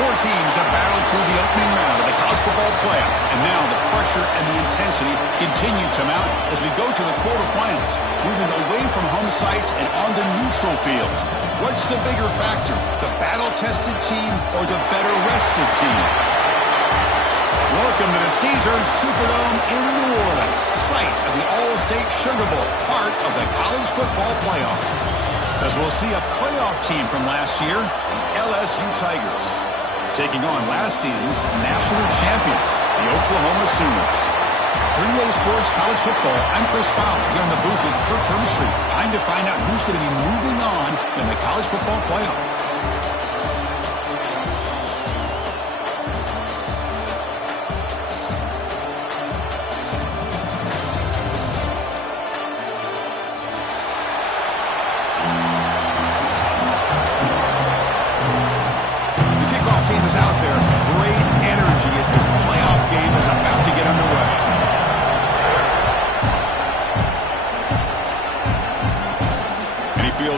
Four teams have battled through the opening round of the college football playoff, and now the pressure and the intensity continue to mount as we go to the quarterfinals, moving away from home sites and onto neutral fields. What's the bigger factor, the battle-tested team or the better-rested team? Welcome to the Caesars Superdome in New Orleans, site of the All-State Sugar Bowl, part of the college football playoff. As we'll see a playoff team from last year, the LSU Tigers, taking on last season's national champions, the Oklahoma Sooners. 3A Sports College Football, I'm Chris Fowler here on the booth with Kirk Hermstreet. Time to find out who's going to be moving on in the college football playoff.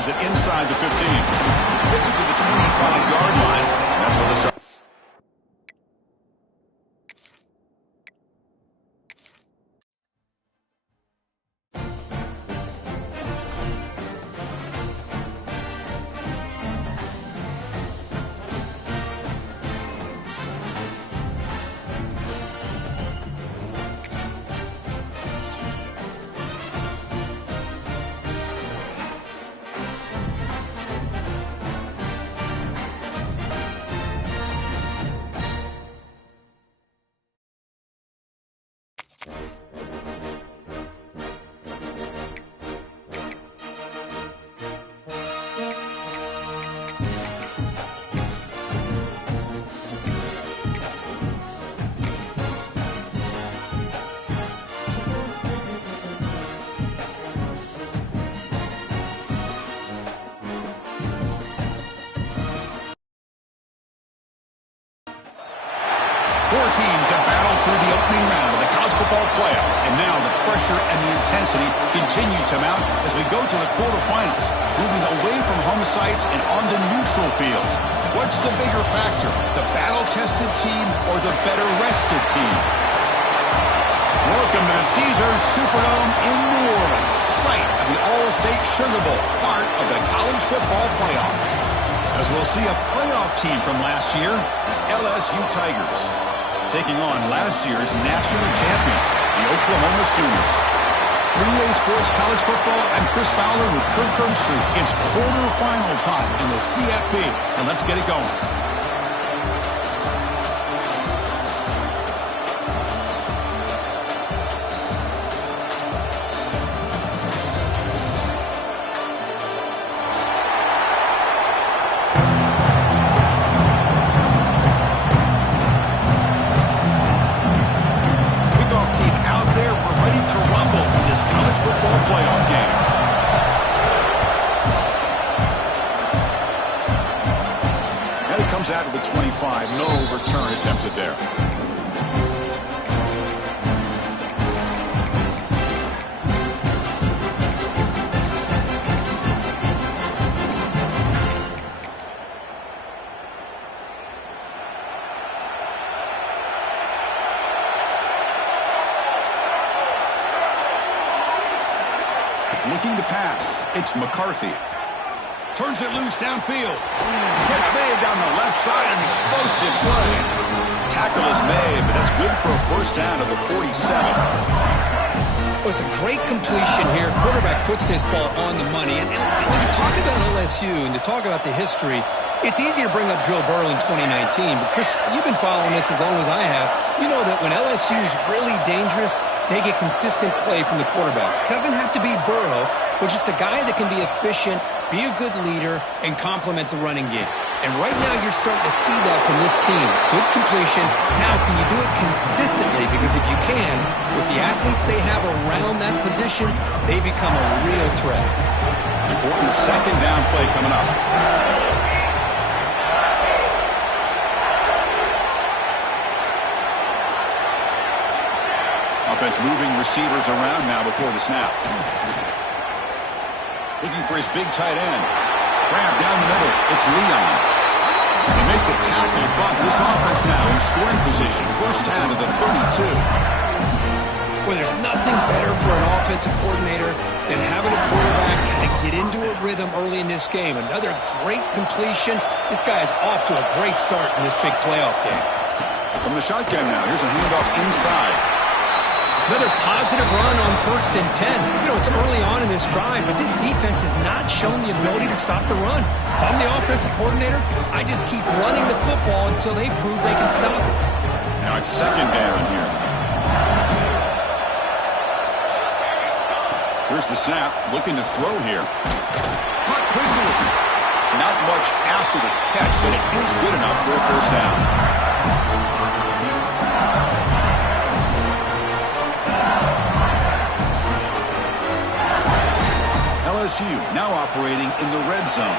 It inside the 15. Gets it to the 25-yard line. And that's where the start. Four teams have battled through the opening round of the college football playoff, and now the pressure and the intensity continue to mount as we go to the quarterfinals, moving away from home sites and onto neutral fields. What's the bigger factor, the battle-tested team or the better-rested team? Welcome to the Caesars Superdome in New Orleans, site of the All-State Sugar Bowl, part of the college football playoff. As we'll see a playoff team from last year, LSU Tigers, taking on last year's national champions, the Oklahoma Sooners. 3A Sports College Football, I'm Chris Fowler with Kirk Hermstreet. It's quarterfinal time in the CFB, and let's get it going. Out of the 25, no return attempted there. Looking to pass, it's McCarthy. Turns it loose downfield. Catch made down the left side, an explosive play. Tackle is made, but that's good for a first down at the 47. It was a great completion here. Quarterback puts this ball on the money. And when you talk about LSU and to talk about the history, it's easy to bring up Joe Burrow in 2019. But, Chris, you've been following this as long as I have. You know that when LSU is really dangerous, they get consistent play from the quarterback. It doesn't have to be Burrow, but just a guy that can be efficient, be a good leader, and complement the running game. And right now you're starting to see that from this team. Good completion. Now, can you do it consistently? Because if you can, with the athletes they have around that position, they become a real threat. Important second down play coming up. Offense moving receivers around now before the snap. Looking for his big tight end. Grab down the middle. It's Leon. They make the tackle, but this offense now in scoring position. First down to the 32. Well, there's nothing better for an offensive coordinator than having a quarterback kind of get into a rhythm early in this game. Another great completion. This guy is off to a great start in this big playoff game. From the shotgun now, here's a handoff inside. Another positive run on 1st and 10. You know, it's early on in this drive, but this defense has not shown the ability to stop the run. If I'm the offensive coordinator, I just keep running the football until they prove they can stop it. Now it's 2nd down here. Here's the snap, looking to throw here. Caught quickly. Not much after the catch, but it is good enough for a first down. LSU now operating in the red zone.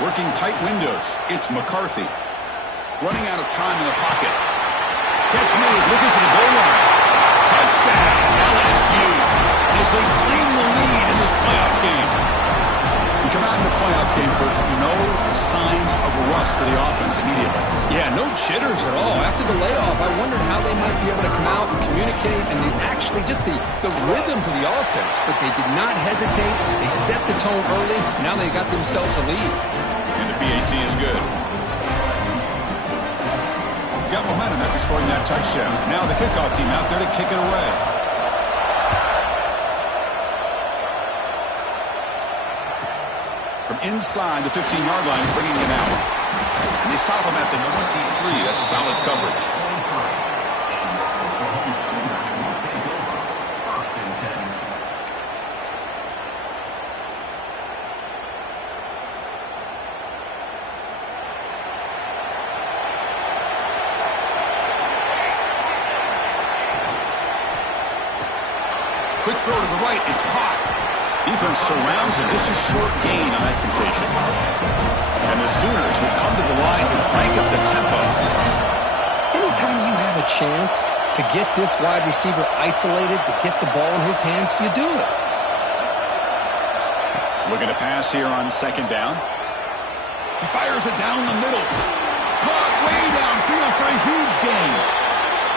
Working tight windows, it's McCarthy. Running out of time in the pocket. Catch made, looking for the goal line. Touchdown, LSU, as they claim the lead in this playoff game. We come out in the playoff game for no signs of rust for the offense immediately. Yeah, no jitters at all. After the layoff, I wondered how they might be able to come out and communicate and actually just the rhythm to the offense. But they did not hesitate. They set the tone early. Now they got themselves a lead. And the PAT is good. Got momentum after scoring that touchdown. Now the kickoff team out there to kick it away. From inside the 15-yard line, bringing it out. And they stop him at the 23. That's solid coverage. Quick throw to the right. It's caught. Defense surrounds him. It's a short gain on that completion. And the Sooners will come to the line to crank up the tempo. Anytime you have a chance to get this wide receiver isolated, to get the ball in his hands, you do it. Looking to pass here on 2nd down. He fires it down the middle. Caught way downfield for a huge gain.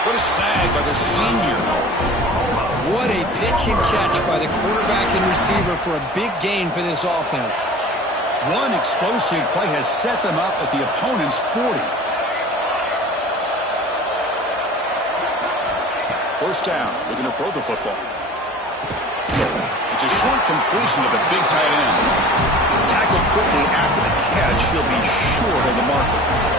What a sag by the senior. What a pitch and catch by the quarterback and receiver for a big gain for this offense. One explosive play has set them up at the opponent's 40. First down, looking to throw the football. It's a short completion to the big tight end. Tackled quickly after the catch, he'll be short of the marker.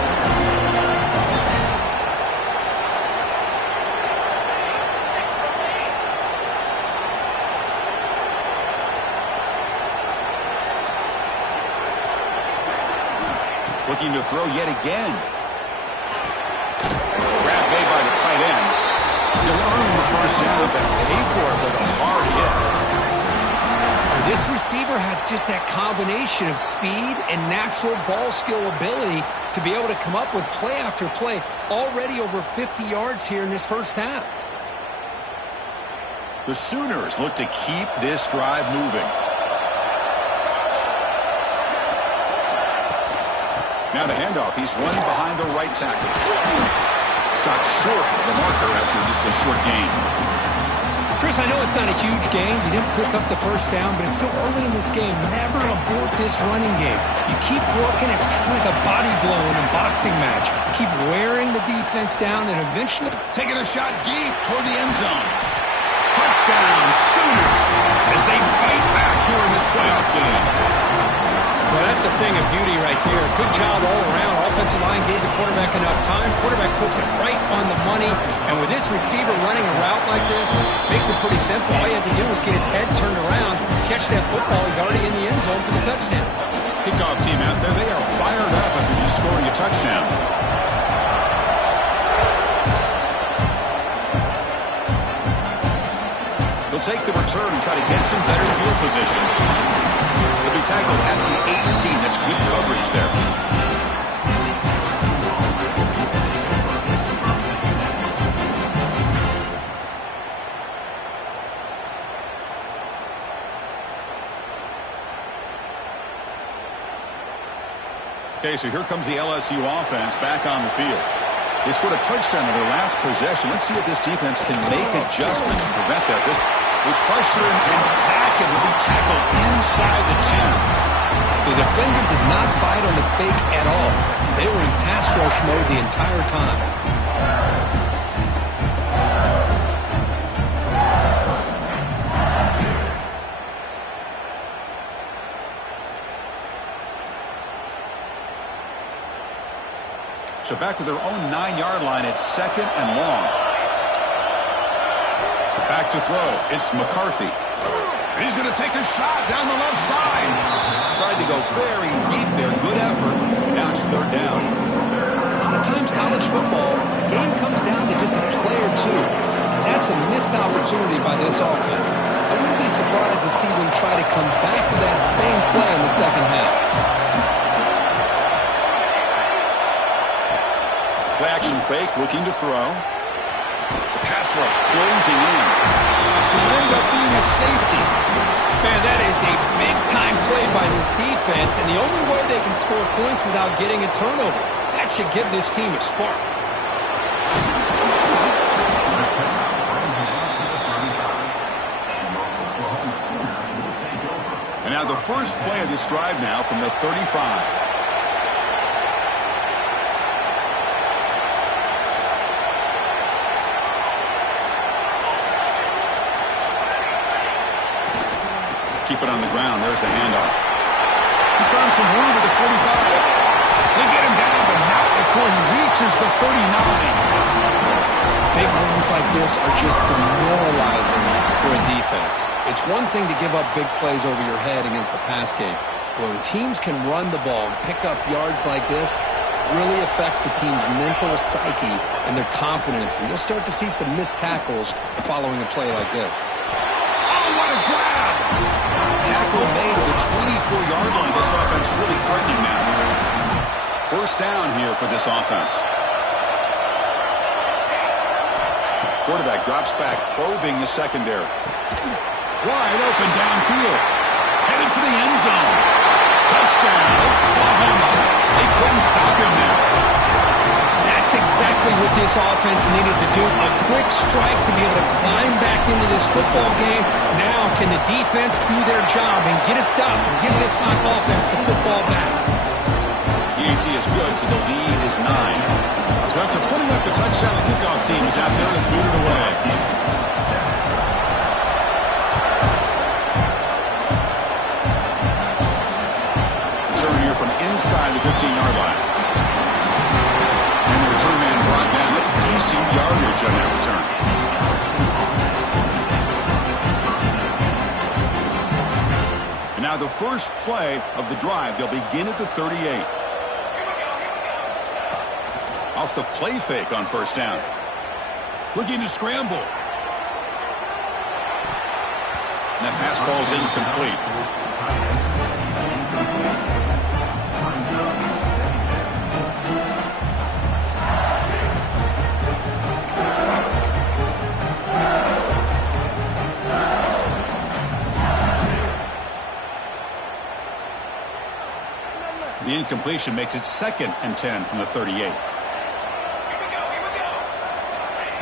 Looking to throw yet again. Grab made by the tight end. He'll earn the first down, but pay for it with a hard hit. This receiver has just that combination of speed and natural ball skill ability to be able to come up with play after play. Already over 50 yards here in this first half. The Sooners look to keep this drive moving. Now the handoff. He's running behind the right tackle. Stopped short of the marker after just a short gain. Chris, I know it's not a huge gain. You didn't pick up the first down, but it's still early in this game. Never abort this running game. You keep working. It's kind of like a body blow in a boxing match. Keep wearing the defense down and eventually taking a shot deep toward the end zone. Touchdown, Sooners, as they fight back here in this playoff game. Well, that's a thing of beauty right there. Good job all around. Offensive line gave the quarterback enough time. Quarterback puts it right on the money. And with this receiver running a route like this, makes it pretty simple. All you have to do is get his head turned around, catch that football. He's already in the end zone for the touchdown. Kickoff team out there. They are fired up after just scoring a touchdown. He'll take the return and try to get some better field position. He'll be tackled at the 18. That's good coverage there. Okay, so here comes the LSU offense back on the field. They scored a touchdown in their last possession. Let's see if this defense can make adjustments to prevent that. They pressure him and sack him. He'll be tackled inside the 10. The defender did not bite on the fake at all. They were in pass rush mode the entire time. So back to their own 9-yard line. It's 2nd and long. Back to throw. It's McCarthy. He's going to take a shot down the left side. Tried to go very deep there. Good effort. Now it's 3rd down. A lot of times college football, the game comes down to just a play or two. And that's a missed opportunity by this offense. I wouldn't be surprised to see them try to come back to that same play in the second half. Play action fake, looking to throw. The pass rush closing in. Could end up being a safety. Man, that is a big-time play by this defense, and the only way they can score points without getting a turnover. That should give this team a spark. And now the first play of this drive now from the 35. Keep it on the ground. There's the handoff. He's found some room at the 45. They get him down, but not before he reaches the 39. Big runs like this are just demoralizing for a defense. It's one thing to give up big plays over your head against the pass game. When teams can run the ball and pick up yards like this, it really affects the team's mental psyche and their confidence. And you'll start to see some missed tackles following a play like this. Oh, what a grab! Tackle made at the 24-yard line. This offense really threatening now. First down here for this offense. Quarterback drops back, probing the secondary. Wide open downfield. Headed for the end zone. Touchdown, Oklahoma. They couldn't stop him there. That's exactly what this offense needed to do. A quick strike to be able to climb back into this football game. Now can the defense do their job and get a stop and give this hot offense the football back? EAT is good, so the lead is 9. So after putting up the touchdown, the kickoff team is out there and booted away. Return here from inside the 15-yard line. And the return man brought down. That's decent yardage on that return. And now the first play of the drive. They'll begin at the 38. Off the play fake on first down. Looking to scramble. And that pass ball's incomplete. The incompletion makes it 2nd and 10 from the 38.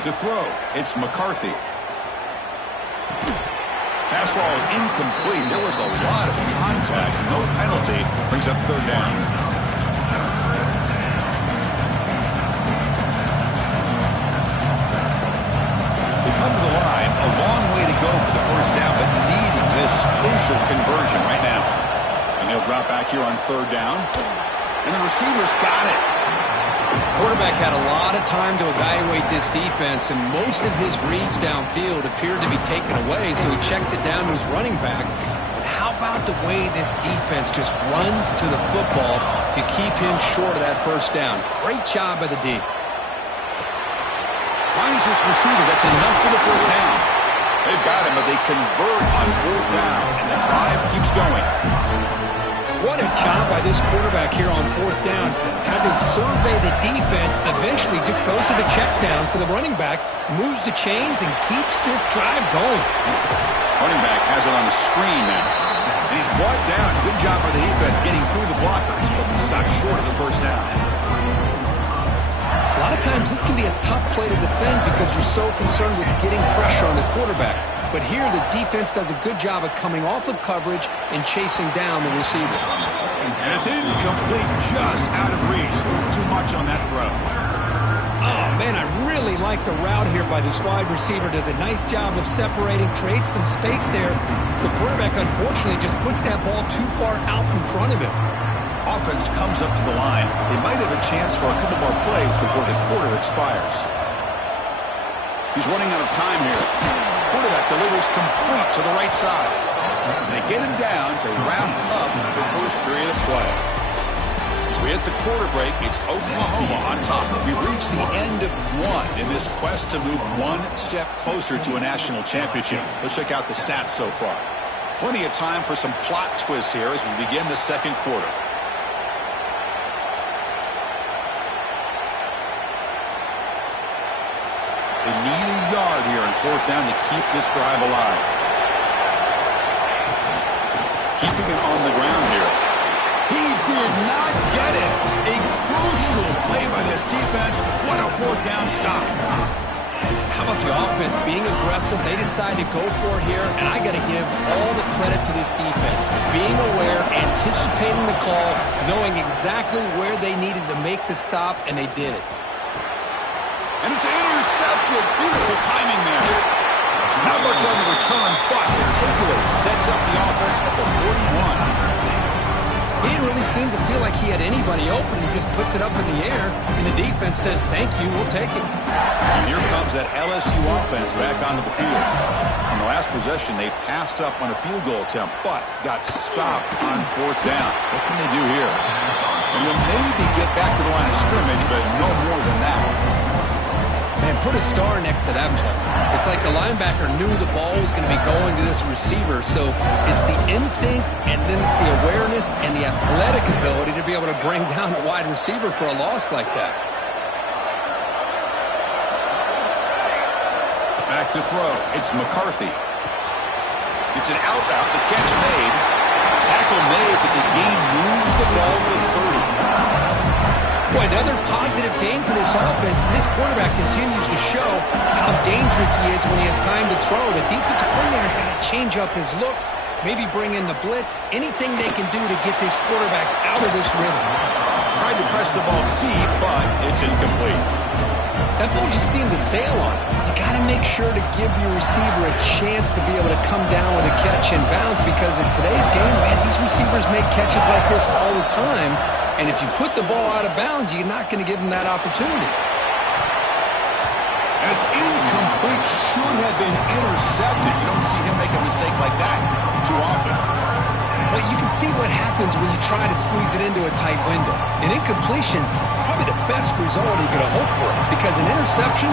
To throw, it's McCarthy. Pass ball is incomplete. There was a lot of contact. No penalty. Brings up 3rd down. They come to the line. A long way to go for the first down, but needing this crucial conversion right now. And he'll drop back here on 3rd down. And the receiver's got it. Quarterback had a lot of time to evaluate this defense, and most of his reads downfield appeared to be taken away, so he checks it down to his running back. But how about the way this defense just runs to the football to keep him short of that first down? Great job by the D. Finds this receiver. That's enough for the first down. They've got him, but they convert on 4th down, and the drive keeps going. What a job by this quarterback here on 4th down. Had to survey the defense, eventually just goes to the check down for the running back, moves the chains, and keeps this drive going. Running back has it on the screen now. And he's brought down. Good job by the defense getting through the blockers, but he stopped short of the first down. A lot of times this can be a tough play to defend because you're so concerned with getting pressure on the quarterback. But here the defense does a good job of coming off of coverage and chasing down the receiver. And it's incomplete, just out of reach. Too much on that throw. Oh, man, I really like the route here by this wide receiver. Does a nice job of separating, creates some space there. The quarterback, unfortunately, just puts that ball too far out in front of him. Offense comes up to the line. They might have a chance for a couple more plays before the quarter expires. He's running out of time here. Quarterback delivers complete to the right side. And they get him down to round up the first period of play. As we hit the quarter break, it's Oklahoma on top. We've reached the end of one in this quest to move one step closer to a national championship. Let's check out the stats so far. Plenty of time for some plot twists here as we begin the second quarter. They need a yard here on fourth down to keep this drive alive. Keeping it on the ground here. He did not get it. A crucial play by this defense. What a fourth down stop. How about the offense being aggressive? They decide to go for it here, and I got to give all the credit to this defense. Being aware, anticipating the call, knowing exactly where they needed to make the stop, and they did it. And it's intercepted. Beautiful timing there. Not much on the return, but the takeaway sets up the offense at the 41. He didn't really seem to feel like he had anybody open. He just puts it up in the air, and the defense says, thank you, we'll take it. And here comes that LSU offense back onto the field. On the last possession, they passed up on a field goal attempt, but got stopped on fourth down. What can they do here? And they'll maybe get back to the line of scrimmage, but no more than that. Man, put a star next to that play. It's like the linebacker knew the ball was going to be going to this receiver, so it's the instincts, and then it's the awareness and the athletic ability to be able to bring down a wide receiver for a loss like that. Back to throw. It's McCarthy. It's an out route. The catch made. Tackle made, but the game moves the ball to 30. Boy, another positive game for this offense. This quarterback continues to show how dangerous he is when he has time to throw. The defensive coordinator's got to change up his looks, maybe bring in the blitz, anything they can do to get this quarterback out of this rhythm. Tried to press the ball deep, but it's incomplete. That ball just seemed to sail on it. You got to make sure to give your receiver a chance to be able to come down with a catch and bounce, because in today's game, man, these receivers make catches like this all the time. And if you put the ball out of bounds, you're not going to give them that opportunity. And it's incomplete. Should have been intercepted. You don't see him make a mistake like that too often. Well, you can see what happens when you try to squeeze it into a tight window. An incompletion is probably the best result you're going to hope for, because an interception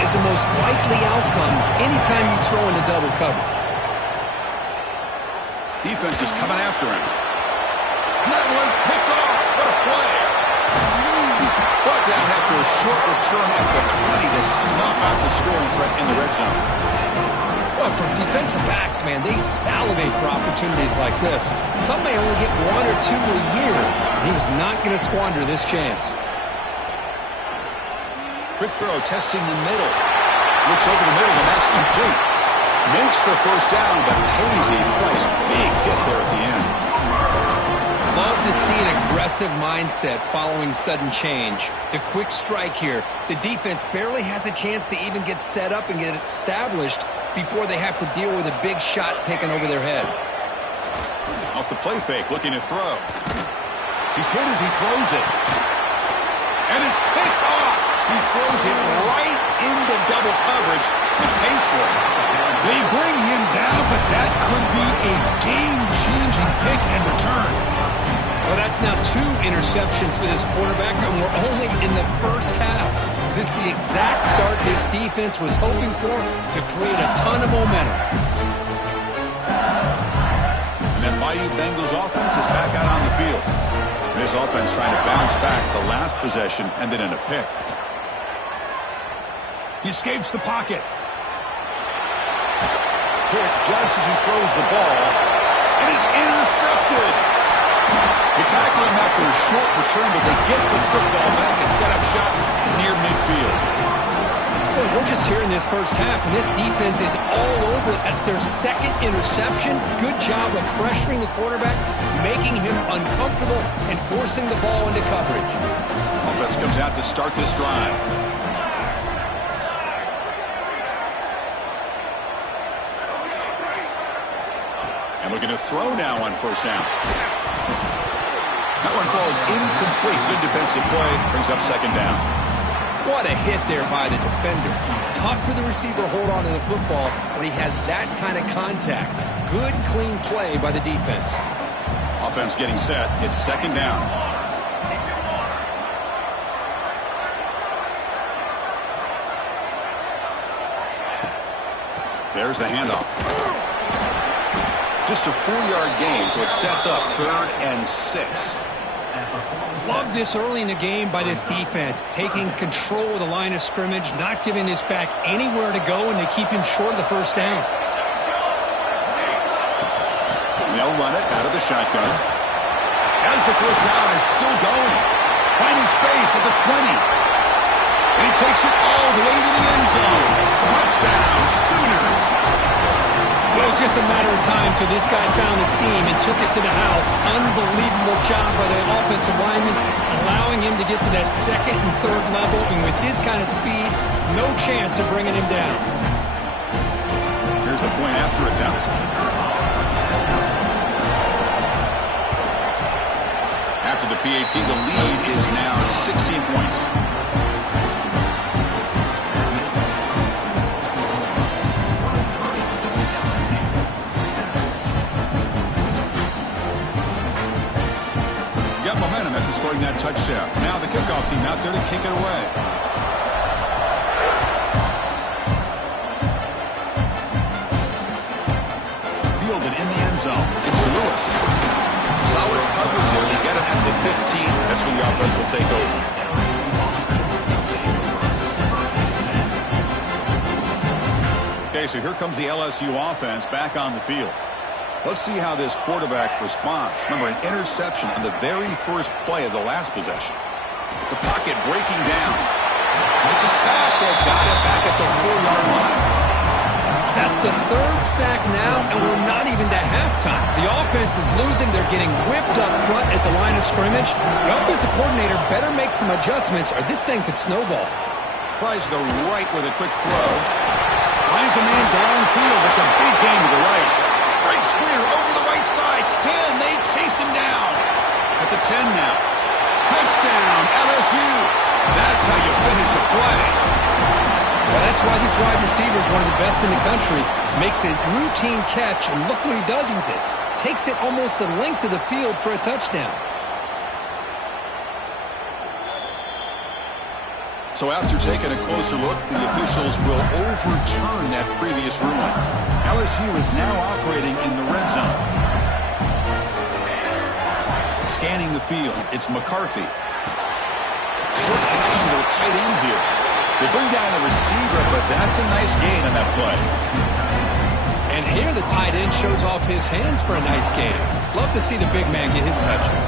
is the most likely outcome anytime you throw into double coverage. Defense is coming after him. And that one's picked off. What a play. Brought down after a short return at the 20 to snuff out the scoring threat in the red zone. Well, for defensive backs, man, they salivate for opportunities like this. Some may only get one or two a year, and he was not going to squander this chance. Quick throw, testing the middle. Looks over the middle, and that's complete. Makes the first down, but pays a price. Big hit there at the end. Love to see an aggressive mindset following sudden change. The quick strike here. The defense barely has a chance to even get set up and get established before they have to deal with a big shot taken over their head. Off the play fake, looking to throw. He's hit as he throws it. And it's picked off. He throws it right into double coverage and pays for it. They bring him down, but that could be a game-changing pick and return. Well, that's now 2 interceptions for this quarterback, and we're only in the first half. This is the exact start this defense was hoping for to create a ton of momentum. And that Bayou Bengals offense is back out on the field. This offense trying to bounce back the last possession and then in a pick. He escapes the pocket. Hit just as he throws the ball. and is intercepted. They tackle him after a short return, but they get the football back and set up shop near midfield. Well, we're just here in this first half, and this defense is all over it. That's their second interception. Good job of pressuring the quarterback, making him uncomfortable, and forcing the ball into coverage. Offense comes out to start this drive. And looking to throw now on first down. That one falls incomplete. Good defensive play. Brings up second down. What a hit there by the defender. Tough for the receiver to hold on to the football when he has that kind of contact. Good, clean play by the defense. Offense getting set. It's second down. There's the handoff. Just a 4-yard gain, so it sets up 3rd and 6. Love this early in the game by this defense, taking control of the line of scrimmage, not giving this back anywhere to go, and they keep him short of the first down. They'll run it out of the shotgun. As the first down is still going. Finding space at the 20. And he takes it all the way to the end zone. Touchdown, Sooners. It was just a matter of time till this guy found the seam and took it to the house. Unbelievable job by the offensive lineman, allowing him to get to that 2nd and 3rd level. And with his kind of speed, no chance of bringing him down. Here's the point after attempt. After the PAT, the lead is now 16 points. Momentum after scoring that touchdown. Now the kickoff team out there to kick it away. Fielded in the end zone. It's Lewis. Solid coverage there. They get it at the 15. That's where the offense will take over. Okay, so here comes the LSU offense back on the field. Let's see how this quarterback responds. Remember, an interception on the very first play of the last possession. The pocket breaking down. It's a sack. They've got it back at the 4-yard line. That's the 3rd sack now, and we're not even to halftime. The offense is losing. They're getting whipped up front at the line of scrimmage. The offensive coordinator better make some adjustments, or this thing could snowball. Tries the right with a quick throw. Finds a man downfield. It's a big game to the right. Breaks clear over the right side. Can they chase him down? At the 10 now. Touchdown, LSU. That's how you finish a play. Well, that's why this wide receiver is one of the best in the country. Makes a routine catch, and look what he does with it. Takes it almost a length of the field for a touchdown. So after taking a closer look, the officials will overturn that previous ruling. LSU is now operating in the red zone. Scanning the field, it's McCarthy. Short connection to the tight end here. They bring down the receiver, but that's a nice gain on that play. And here the tight end shows off his hands for a nice gain. Love to see the big man get his touches.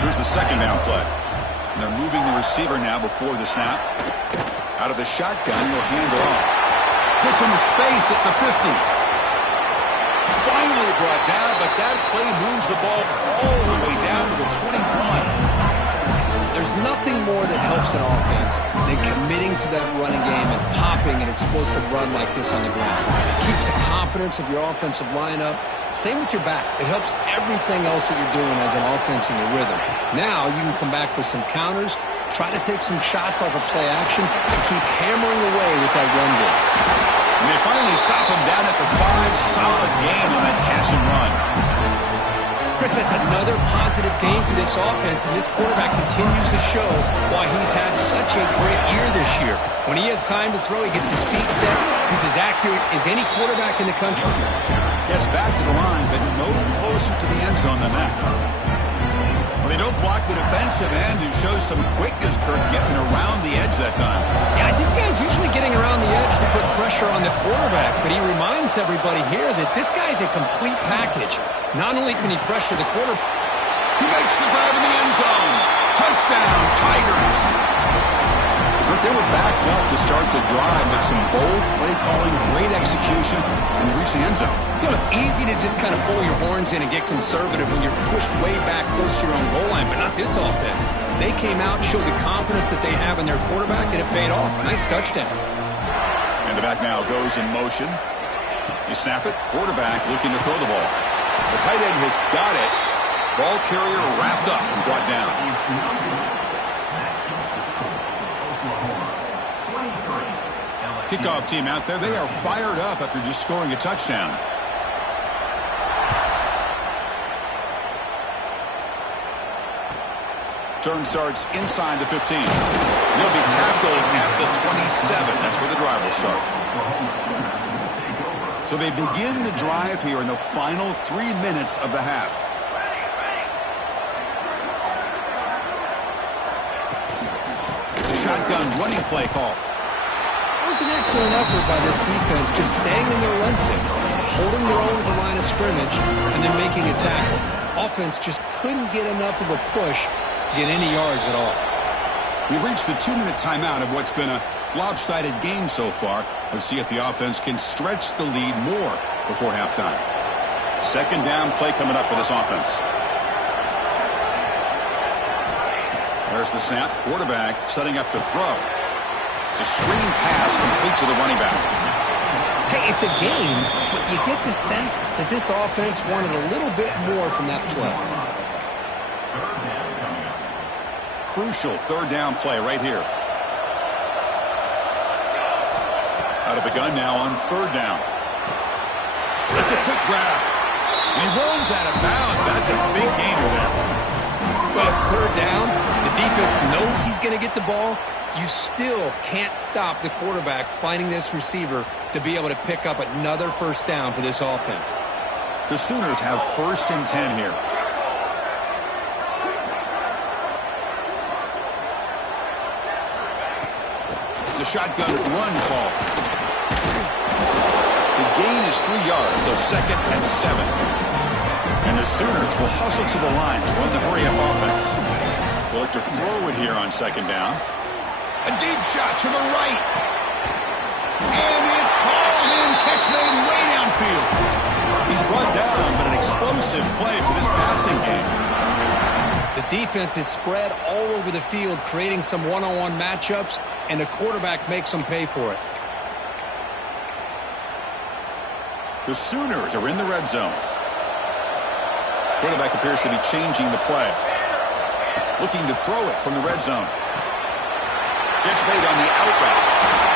Here's the second down play. And they're moving the receiver now before the snap. Out of the shotgun, he'll hand it off. Gets into space at the 50. Finally brought down, but that play moves the ball all the way down to the 21. There's nothing more that helps an offense than committing to that running game and popping an explosive run like this on the ground. It keeps the confidence of your offensive lineup. Same with your back. It helps everything else that you're doing as an offense in your rhythm. Now you can come back with some counters, try to take some shots off of play action, and keep hammering away with that run game. And they finally stop him down at the 5. Solid gain on that catch and run. Chris, that's another positive game for this offense, and this quarterback continues to show why he's had such a great year this year. When he has time to throw, he gets his feet set. He's as accurate as any quarterback in the country. Gets back to the line, but no closer to the end zone than that. Well, they don't block the defensive end, who shows some quickness, Kirk, getting around the edge that time. Yeah, this guy's usually getting around the edge to put pressure on the quarterback, but he reminds everybody here that this guy's a complete package. Not only can he pressure the quarterback, he makes the grab in the end zone. Touchdown, Tigers. But they were backed up to start the drive, but some bold play calling, great execution, and they reached the end zone. You know, it's easy to just kind of pull your horns in and get conservative when you're pushed way back close to your own goal line, but not this offense. They came out, showed the confidence that they have in their quarterback, and it paid off. Nice touchdown. And the back now goes in motion. You snap it, quarterback looking to throw the ball. The tight end has got it. Ball carrier wrapped up and brought down. Kickoff team out there. They are fired up after just scoring a touchdown. Turn starts inside the 15. He'll be tackled at the 27. That's where the drive will start. So they begin the drive here in the final 3 minutes of the half. The shotgun running play call. It was an excellent effort by this defense, just staying in their run fix, holding their own at the line of scrimmage, and then making a tackle. Offense just couldn't get enough of a push to get any yards at all. We've reached the 2-minute timeout of what's been a lopsided game so far. Let's see if the offense can stretch the lead more before halftime. Second down play coming up for this offense. There's the snap. Quarterback setting up to throw. It's a screen pass complete to the running back. Hey, it's a game, but you get the sense that this offense wanted a little bit more from that play. Crucial third down play right here. Out of the gun now on third down. That's a quick grab. And he runs out of bounds. That's a big gainer there. Well, it's third down. The defense knows he's going to get the ball. You still can't stop the quarterback finding this receiver to be able to pick up another first down for this offense. The Sooners have 1st and 10 here. It's a shotgun run call. The gain is 3 yards, so 2nd and 7. And the Sooners will hustle to the line to run the hurry-up offense. They'll look to throw it here on 2nd down. A deep shot to the right. And it's hauled in. Catch made way downfield. He's brought down, but an explosive play for this passing game. The defense is spread all over the field, creating some one-on-one matchups, and the quarterback makes them pay for it. The Sooners are in the red zone. Quarterback appears to be changing the play. Looking to throw it from the red zone. Gets made on the out route.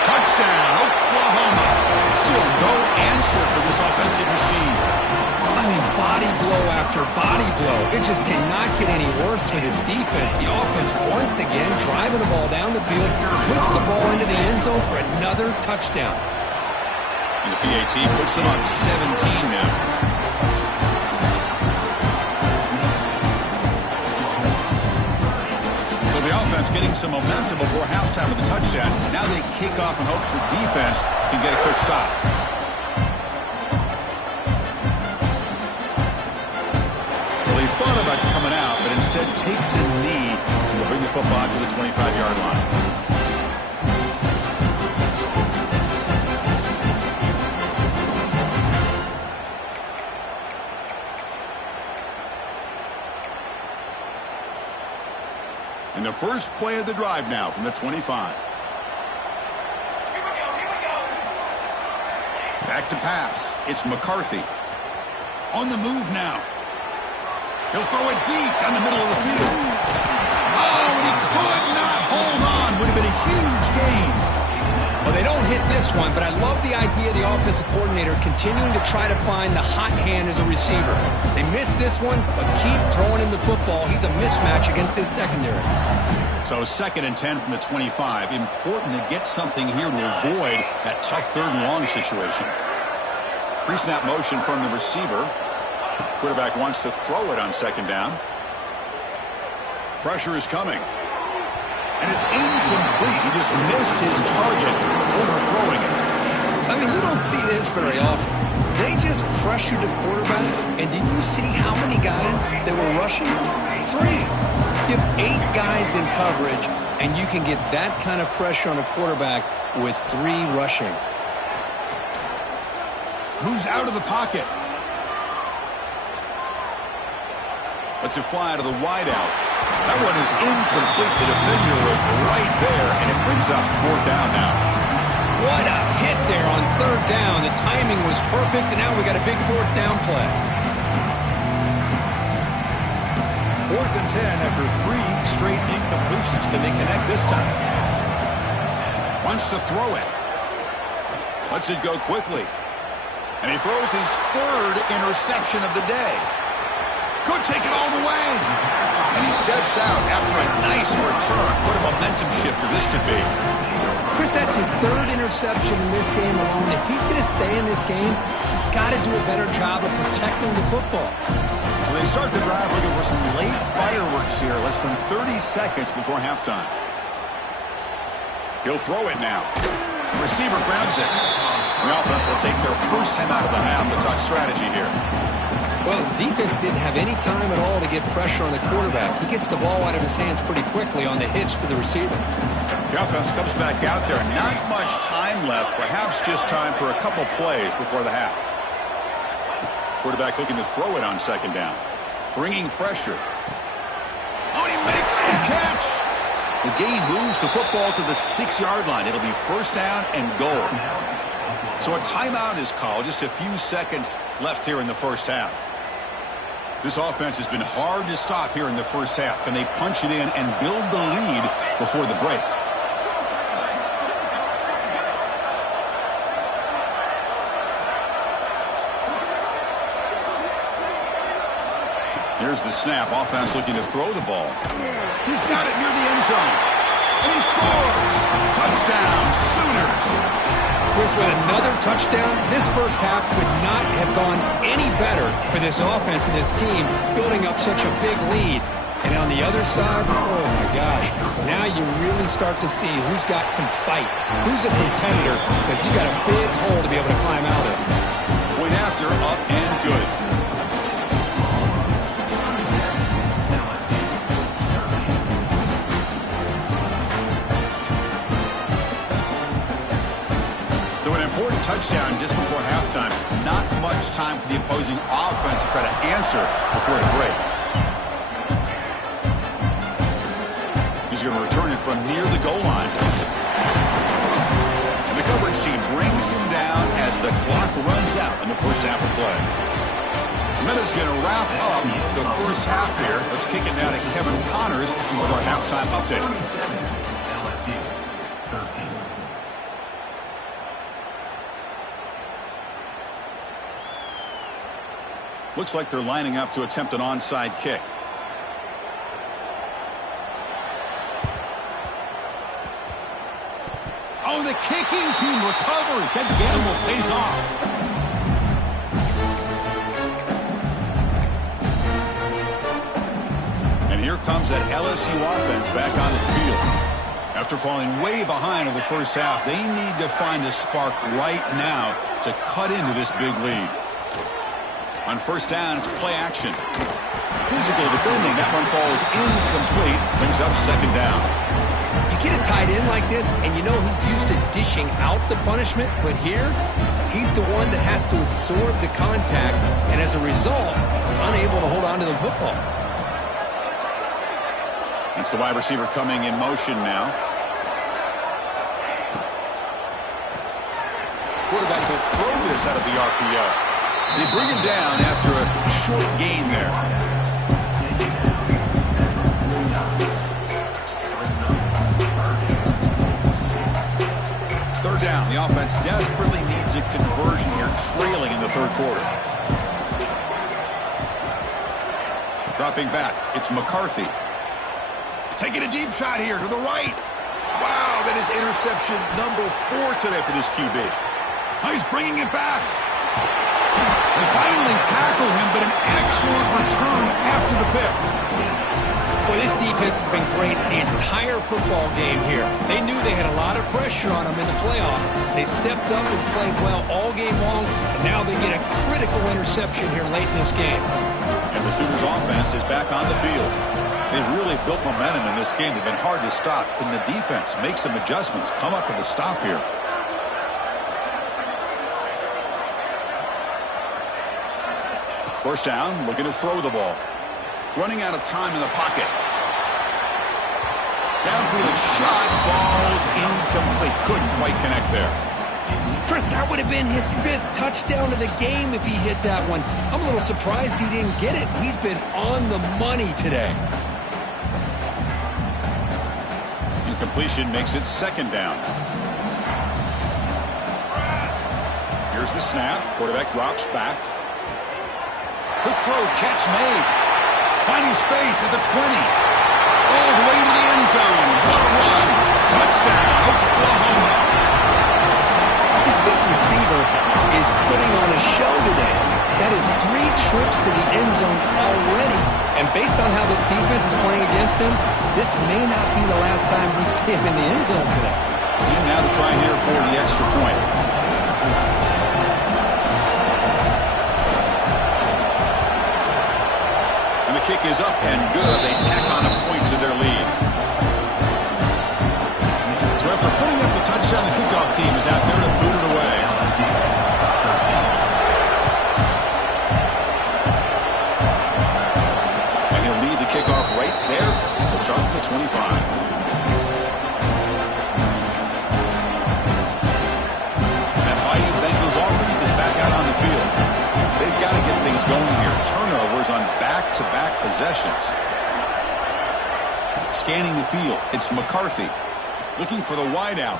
Touchdown, Oklahoma. Still no answer for this offensive machine. I mean, body blow after body blow. It just cannot get any worse for this defense. The offense, once again, driving the ball down the field, puts the ball into the end zone for another touchdown. And the PAT puts them on 17 now. Getting some momentum before halftime with the touchdown. Now they kick off in hopes the defense can get a quick stop. Well, he thought about coming out, but instead takes a knee and will bring the football to the 25-yard line. And the first play of the drive now from the 25. Back to pass. It's McCarthy. On the move now. He'll throw it deep down the middle of the field. Oh, and he could not hold on. Would have been a huge gain. Well, they don't hit this one, but I love the idea of the offensive coordinator continuing to try to find the hot hand as a receiver. They missed this one, but keep throwing him the football. He's a mismatch against his secondary. So 2nd and 10 from the 25. Important to get something here to avoid that tough 3rd and long situation. Pre-snap motion from the receiver. Quarterback wants to throw it on 2nd down. Pressure is coming. And it's incomplete. He just missed his target, overthrowing it. I mean, you don't see this very often. They just pressured the quarterback, and did you see how many guys they were rushing? 3. You have 8 guys in coverage, and you can get that kind of pressure on a quarterback with 3 rushing. Moves out of the pocket. Lets it fly to the wideout. That one is incomplete. The defender was right there, and it brings up 4th down now. What a hit there on 3rd down. The timing was perfect, and now we got a big 4th down play. 4th and 10 after 3 straight incompletions. Can they connect this time? Wants to throw it. Lets it go quickly. And he throws his 3rd interception of the day. Could take it all the way. And he steps out after a nice return. What a momentum shifter this could be. Chris, that's his 3rd interception in this game alone. If he's going to stay in this game, he's got to do a better job of protecting the football. So they start the drive looking for some late fireworks here. Less than 30 seconds before halftime. He'll throw it now. Receiver grabs it. The offense will take their first time out of the half to talk strategy here. Well, defense didn't have any time at all to get pressure on the quarterback. He gets the ball out of his hands pretty quickly on the hitch to the receiver. The offense comes back out there. Not much time left. Perhaps just time for a couple plays before the half. Quarterback looking to throw it on 2nd down. Bringing pressure. Oh, he makes the catch. The game moves the football to the 6-yard line. It'll be 1st down and goal. So a timeout is called. Just a few seconds left here in the first half. This offense has been hard to stop here in the first half. Can they punch it in and build the lead before the break? Here's the snap. Offense looking to throw the ball. He's got it near the end zone. And he scores. Touchdown, Sooners. Chris, with another touchdown, this first half could not have gone any better for this offense and this team, building up such a big lead. And on the other side, oh my gosh, now you really start to see who's got some fight, who's a competitor, because you got a big hole to be able to climb out of. Point after, up and good. So an important touchdown just before halftime. Not much time for the opposing offense to try to answer before the break. He's going to return it from near the goal line. And the coverage team brings him down as the clock runs out in the first half of play. The minute's going to wrap up the first half here. Let's kick it now to Kevin Connors with our halftime update. Looks like they're lining up to attempt an onside kick. Oh, the kicking team recovers. That gamble pays off. And here comes that LSU offense back on the field. After falling way behind in the first half, they need to find a spark right now to cut into this big lead. On 1st down, it's play action. Physical defending. That one falls incomplete. Brings up 2nd down. You get a tight end like this, and you know he's used to dishing out the punishment, but here, he's the one that has to absorb the contact, and as a result, he's unable to hold on to the football. That's the wide receiver coming in motion now. Quarterback will throw this out of the RPO. They bring him down after a short gain there. Third down. The offense desperately needs a conversion here, trailing in the 3rd quarter. Dropping back. It's McCarthy. Taking a deep shot here to the right. Wow, that is interception number 4 today for this QB. Oh, he's bringing it back. They finally tackle him, but an excellent return after the pick. Boy, this defense has been great the entire football game here. They knew they had a lot of pressure on them in the playoff. They stepped up and played well all game long, and now they get a critical interception here late in this game. And the Sooners offense is back on the field. They've really built momentum in this game. They've been hard to stop. Can the defense make some adjustments, come up with a stop here? First down, looking to throw the ball. Running out of time in the pocket. Downfield shot, falls incomplete. Couldn't quite connect there. Chris, that would have been his 5th touchdown of the game if he hit that one. I'm a little surprised he didn't get it. He's been on the money today. Incompletion makes it second down. Here's the snap. Quarterback drops back. Quick throw, catch made. Finding space at the 20. All the way to the end zone. What a run. Touchdown, Oklahoma. This receiver is putting on a show today. That is 3 trips to the end zone already. And based on how this defense is playing against him, this may not be the last time we see him in the end zone today. And now to try here for the extra point. And the kick is up and good. They tack on a point to their lead. So after putting up a touchdown, the kickoff team is out there to boot it away. And he'll lead the kickoff right there. He'll start with the 25. And Bayou Bengals offense is back out on the field. They've got to get things going here. Turnovers on back-to-back possessions. Scanning the field, it's McCarthy. Looking for the wideout.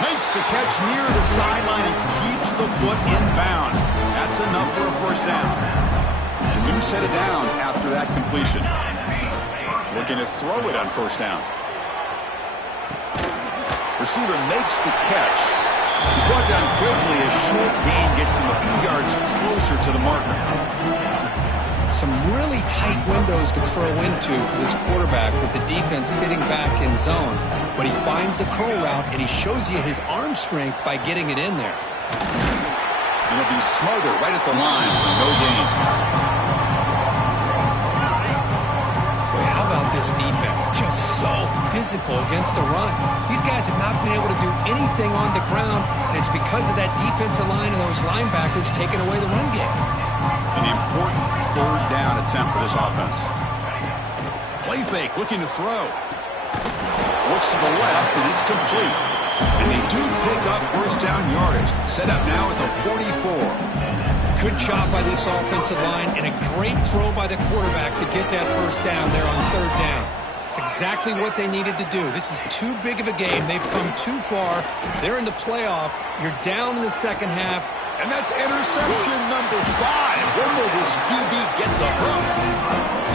Makes the catch near the sideline and keeps the foot in bounds. That's enough for a first down. A new set of downs after that completion. Looking to throw it on first down. Receiver makes the catch. He's brought down quickly. A short gain gets them a few yards closer to the marker. Some really tight windows to throw into for this quarterback with the defense sitting back in zone. But he finds the curl route, and he shows you his arm strength by getting it in there. And he'll be smothered right at the line for no gain. Boy, how about this defense? Just so physical against the run. These guys have not been able to do anything on the ground, and it's because of that defensive line and those linebackers taking away the run game. An important third down attempt for this offense. Play fake, looking to throw. Looks to the left, and it's complete. And they do pick up first down yardage. Set up now at the 44. Good job by this offensive line, and a great throw by the quarterback to get that first down there on third down. It's exactly what they needed to do. This is too big of a game. They've come too far. They're in the playoff. You're down in the second half. And that's interception number 5. When will this QB get the hook?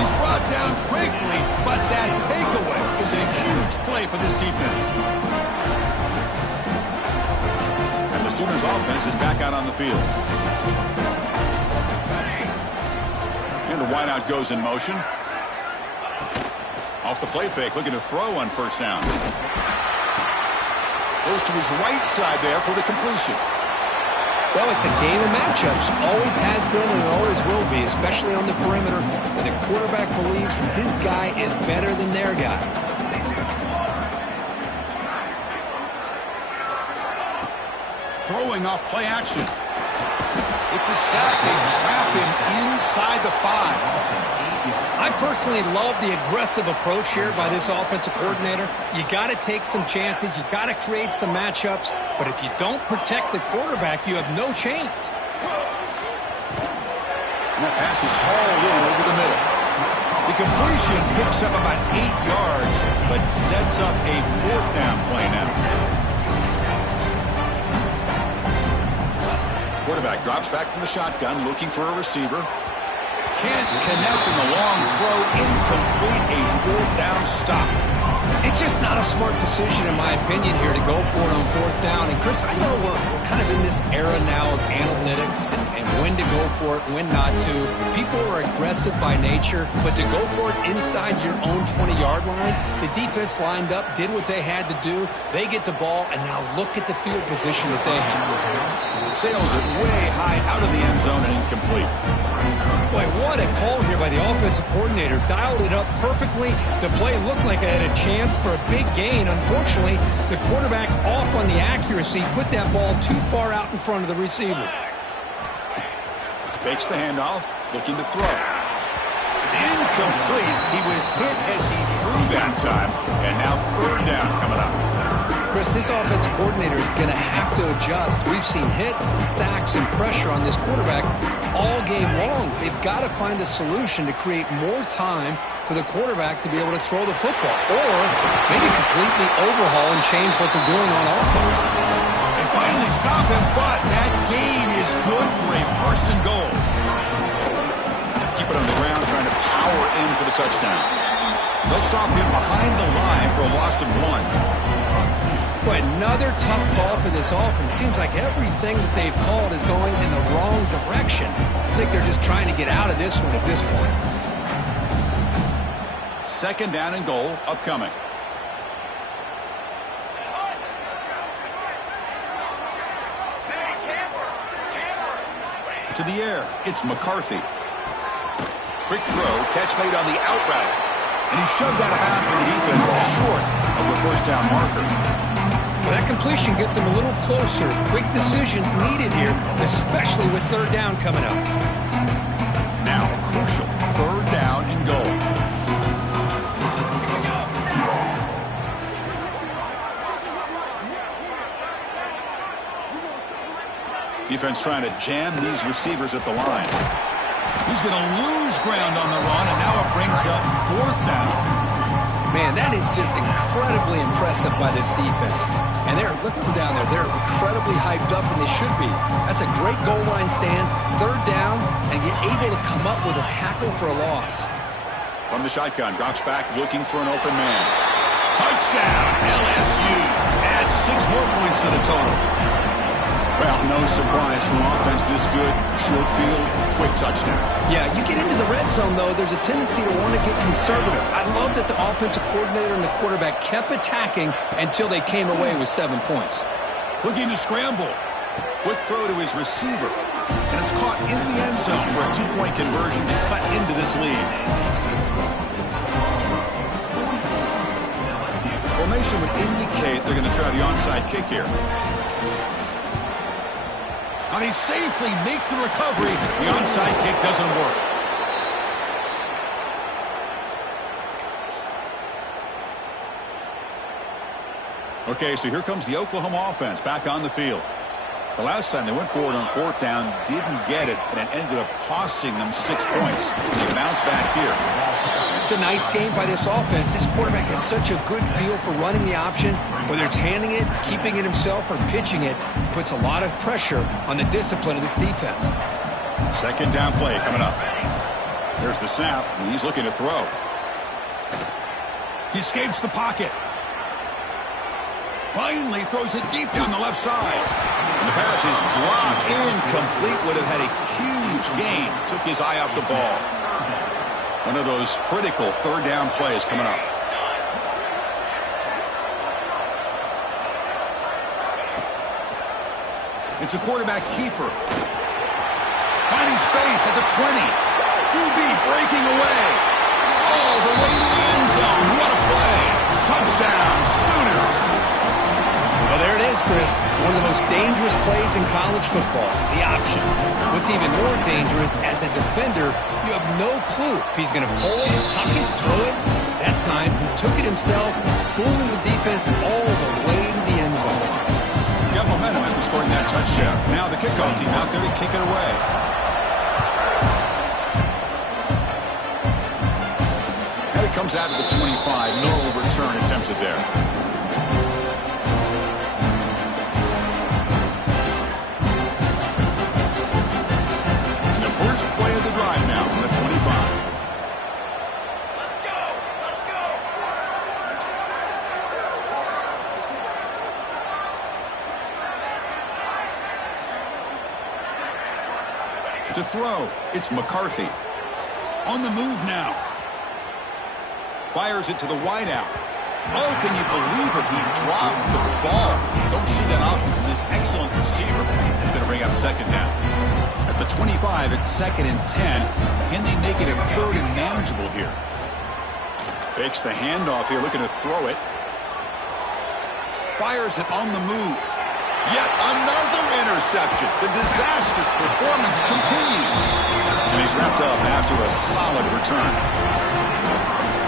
He's brought down quickly, but that takeaway is a huge play for this defense. And the Sooners offense is back out on the field. And the wideout goes in motion. Off the play fake, looking to throw on first down. Goes to his right side there for the completion. Well, it's a game of matchups. Always has been and it always will be, especially on the perimeter, where the quarterback believes his guy is better than their guy. Throwing off play action. It's a sack. They trap him inside the 5. I personally love the aggressive approach here by this offensive coordinator. You got to take some chances. You got to create some matchups. But if you don't protect the quarterback, you have no chance. And that pass is hauled in over the middle. The completion picks up about 8 yards, but sets up a fourth down play now. Quarterback drops back from the shotgun, looking for a receiver. Can't connect in the long throw. Incomplete. A fourth down stop. It's just not a smart decision, in my opinion, here to go for it on fourth down. And, Chris, I know we're kind of in this era now of analytics and when to go for it, when not to. People are aggressive by nature, but to go for it inside your own 20-yard line, the defense lined up, did what they had to do. They get the ball, and now look at the field position that they have. Sails it way high out of the end zone and incomplete. Boy, what a call here by the offensive coordinator. Dialed it up perfectly. The play looked like it had a chance for a big gain. Unfortunately, the quarterback off on the accuracy, put that ball too far out in front of the receiver. Fakes the handoff, looking to throw. It's incomplete. He was hit as he threw that time. And now third down coming up. Chris, this offensive coordinator is going to have to adjust. We've seen hits and sacks and pressure on this quarterback all game long. They've got to find a solution to create more time for the quarterback to be able to throw the football, or maybe completely overhaul and change what they're doing on offense. They finally stop him, but that gain is good for a first and goal. Keep it on the ground, trying to power in for the touchdown. They'll stop him behind the line for a loss of 1. Boy, another tough call for this offense. Seems like everything that they've called is going in the wrong direction. I think they're just trying to get out of this one at this point. Second down and goal upcoming. To the air, it's McCarthy. Quick throw, catch made on the out route. And he's shoved out of bounds by the defense short of the first down marker. Well, that completion gets him a little closer. Quick decisions needed here, especially with third down coming up. Now a crucial third down and goal. Defense trying to jam these receivers at the line. He's going to lose ground on the run, and now it brings up fourth down. Man, that is just incredibly impressive by this defense. And look at them down there. They're incredibly hyped up, and they should be. That's a great goal line stand, third down, and get able to come up with a tackle for a loss. From the shotgun, drops back, looking for an open man. Touchdown, LSU. Adds 6 more points to the total. Well, no surprise from offense this good. Short field, quick touchdown. Yeah, you get into the red zone, though, there's a tendency to want to get conservative. I love that the offensive coordinator and the quarterback kept attacking until they came away with 7 points. Looking to scramble. Quick throw to his receiver. And it's caught in the end zone for a 2-point conversion to cut into this lead. Formation would indicate they're going to try the onside kick here. Now they safely make the recovery. The onside kick doesn't work. Okay, so here comes the Oklahoma offense back on the field. The last time they went forward on fourth down, didn't get it, and it ended up costing them 6 points. They bounced back here. It's a nice game by this offense. This quarterback has such a good feel for running the option. Whether it's handing it, keeping it himself, or pitching it, puts a lot of pressure on the discipline of this defense. Second down play coming up. There's the snap, and he's looking to throw. He escapes the pocket. Finally throws it deep down the left side. And the pass is dropped. Incomplete. Would have had a huge gain. Took his eye off the ball. One of those critical third down plays coming up. It's a quarterback keeper. Finding space at the 20. QB breaking away. All the way to the end zone. What a play. Touchdown, Sooners. Well, there it is, Chris. One of the most dangerous plays in college football, the option. What's even more dangerous, as a defender, you have no clue if he's going to pull it, tuck it, throw it. That time, he took it himself, fooling the defense all the way to the end zone. Got momentum after scoring that touchdown. Now the kickoff team out there to kick it away. And it comes out of the 25. No return attempted there. First play of the drive now from the 25. To throw, it's McCarthy. On the move now. Fires it to the wideout. Oh, can you believe it? He dropped the ball. Don't see that often from this excellent receiver. He's going to bring up second down. At the 25, it's 2nd and 10. Can they make it a 3rd and manageable here? Fakes the handoff here, looking to throw it. Fires it on the move. Yet another interception. The disastrous performance continues. And he's wrapped up after a solid return.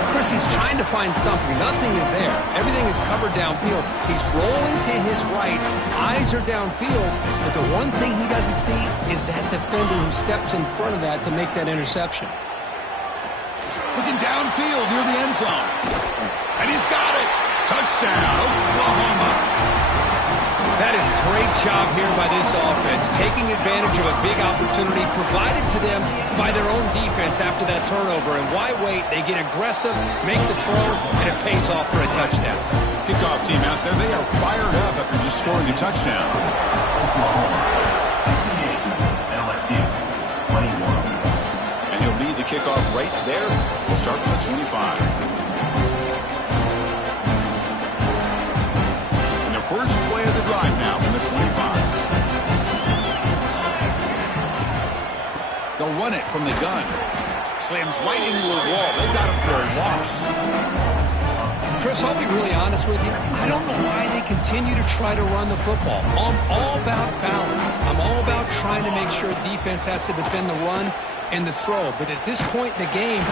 Chris, he's trying to find something. Nothing is there. Everything is covered downfield. He's rolling to his right. Eyes are downfield. But the one thing he doesn't see is that defender who steps in front of that to make that interception. Looking downfield near the end zone. And he's got it. Touchdown, Oklahoma. That is a great job here by this offense, taking advantage of a big opportunity provided to them by their own defense after that turnover. And why wait? They get aggressive, make the throw, and it pays off for a touchdown. Kickoff team out there, they are fired up after just scoring a touchdown. LSU 21. And he'll lead the kickoff right there. We'll start with the 25. First play of the drive now from the 25. They'll run it from the gun. Slams right into a wall. They've got him for a loss. Chris, I'll be really honest with you. I don't know why they continue to try to run the football. I'm all about balance. I'm all about trying to make sure defense has to defend the run and the throw. But at this point in the game,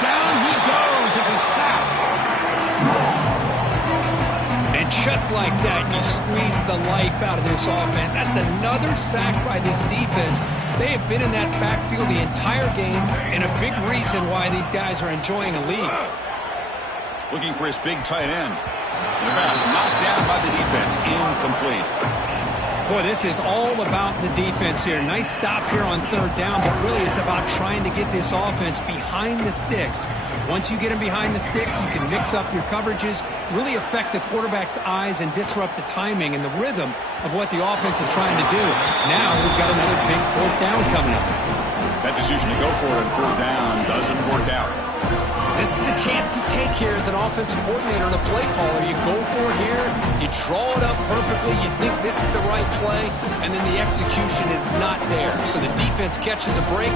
down he goes. It's a sack. And just like that, you squeeze the life out of this offense. That's another sack by this defense. They have been in that backfield the entire game, and a big reason why these guys are enjoying a lead. Looking for his big tight end. The pass knocked down by the defense. Incomplete. Boy, this is all about the defense here. Nice stop here on 3rd down, but really it's about trying to get this offense behind the sticks. Once you get them behind the sticks, you can mix up your coverages, really affect the quarterback's eyes and disrupt the timing and the rhythm of what the offense is trying to do. Now we've got another big 4th down coming up. That decision to go for it on 4th down doesn't work out. This is the chance you take here as an offensive coordinator and a play caller. You go for it here, you draw it up perfectly, you think this is the right play, and then the execution is not there. So the defense catches a break.